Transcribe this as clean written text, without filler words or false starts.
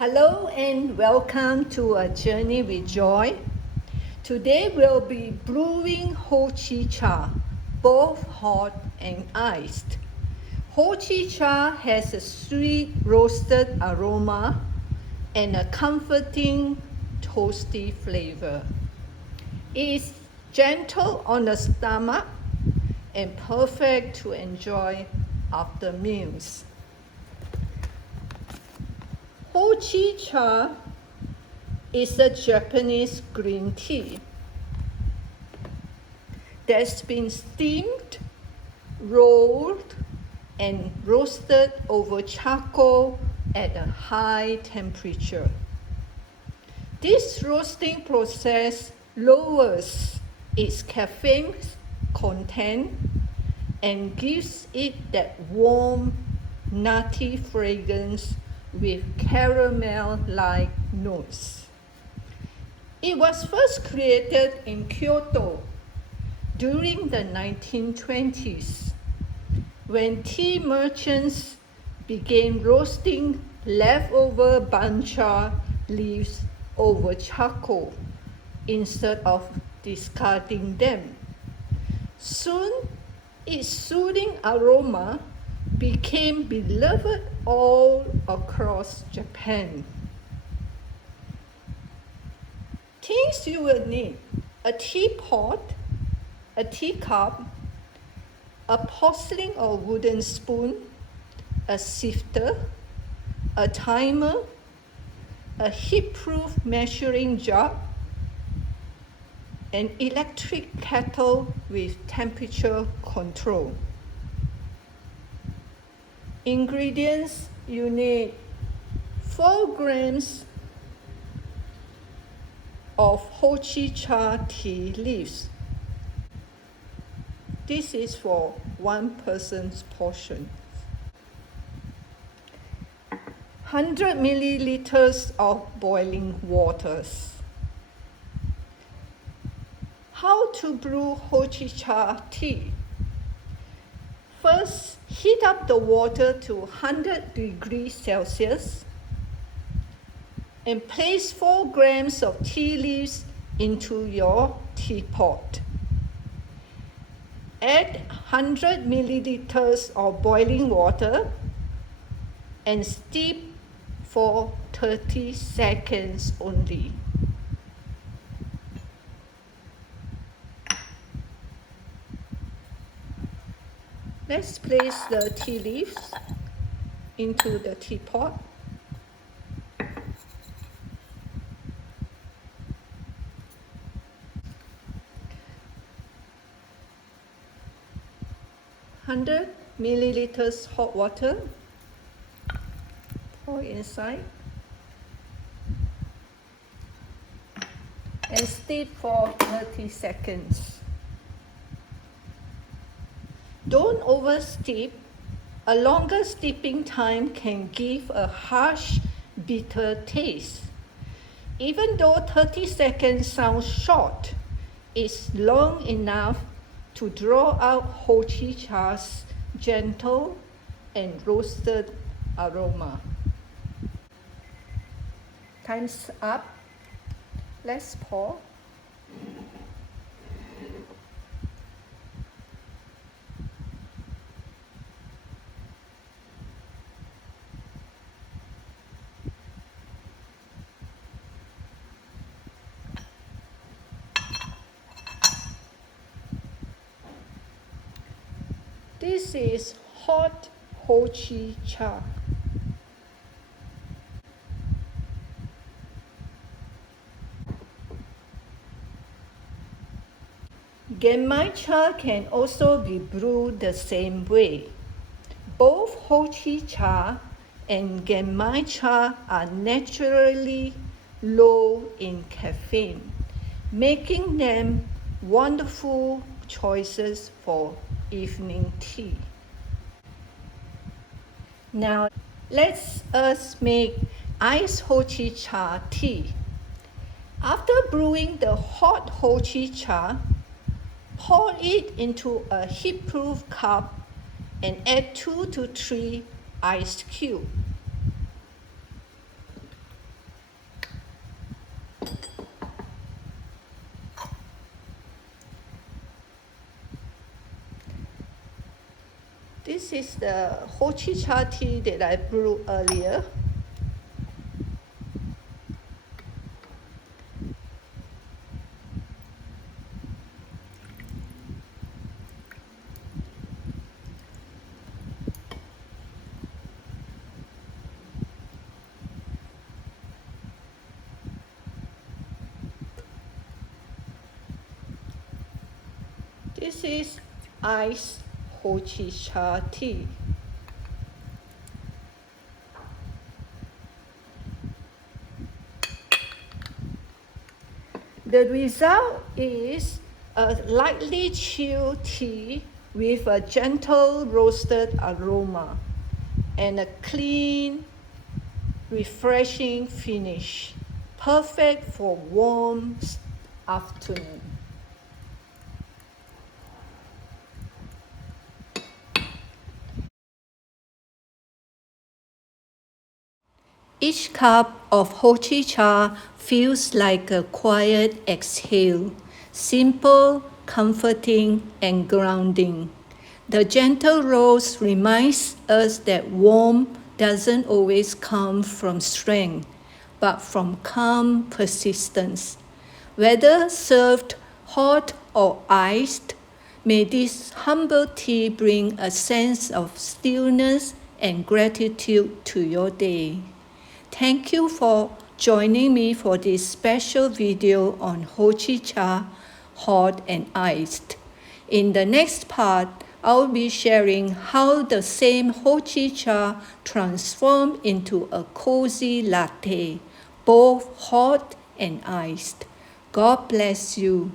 Hello and welcome to A Journey with Joy. Today we'll be brewing Houjicha, both hot and iced. Houjicha has a sweet roasted aroma and a comforting toasty flavor. It is gentle on the stomach and perfect to enjoy after meals. Houjicha is a Japanese green tea that's been steamed, rolled, and roasted over charcoal at a high temperature. This roasting process lowers its caffeine content and gives it that warm, nutty fragrance with caramel-like notes. It was first created in Kyoto during the 1920s when tea merchants began roasting leftover bancha leaves over charcoal instead of discarding them. Soon, its soothing aroma became beloved all across Japan. Things you will need: a teapot, a teacup, a porcelain or wooden spoon, a sifter, a timer, a heat-proof measuring jug, an electric kettle with temperature control. Ingredients: you need 4 grams of Houjicha tea leaves. This is for one person's portion. 100 milliliters of boiling waters. How to brew Houjicha tea? First, heat up the water to 100 degrees Celsius and place 4 grams of tea leaves into your teapot. Add 100 milliliters of boiling water and steep for 30 seconds only. Let's place the tea leaves into the teapot. $100 milliliters hot water. Pour inside and steep for 30 seconds. Don't oversteep. A longer steeping time can give a harsh, bitter taste. Even though 30 seconds sounds short, it's long enough to draw out Houjicha's gentle and roasted aroma. Time's up. Let's pour. This is hot Houjicha. Genmaicha can also be brewed the same way. Both Houjicha and genmaicha are naturally low in caffeine, making them wonderful choices for evening tea. Now let's make iced Houjicha tea. After brewing the hot Houjicha, pour it into a heat-proof cup and add 2 to 3 ice cubes. This is the Houjicha tea that I brewed earlier. This is iced Houjicha tea. The result is a lightly chilled tea with a gentle roasted aroma and a clean, refreshing finish, perfect for warm afternoon. Each cup of Houjicha feels like a quiet exhale, simple, comforting, and grounding. The gentle roast reminds us that warmth doesn't always come from strength, but from calm persistence. Whether served hot or iced, may this humble tea bring a sense of stillness and gratitude to your day. Thank you for joining me for this special video on Houjicha, hot and iced. In the next part, I'll be sharing how the same Houjicha transformed into a cozy latte, both hot and iced. God bless you.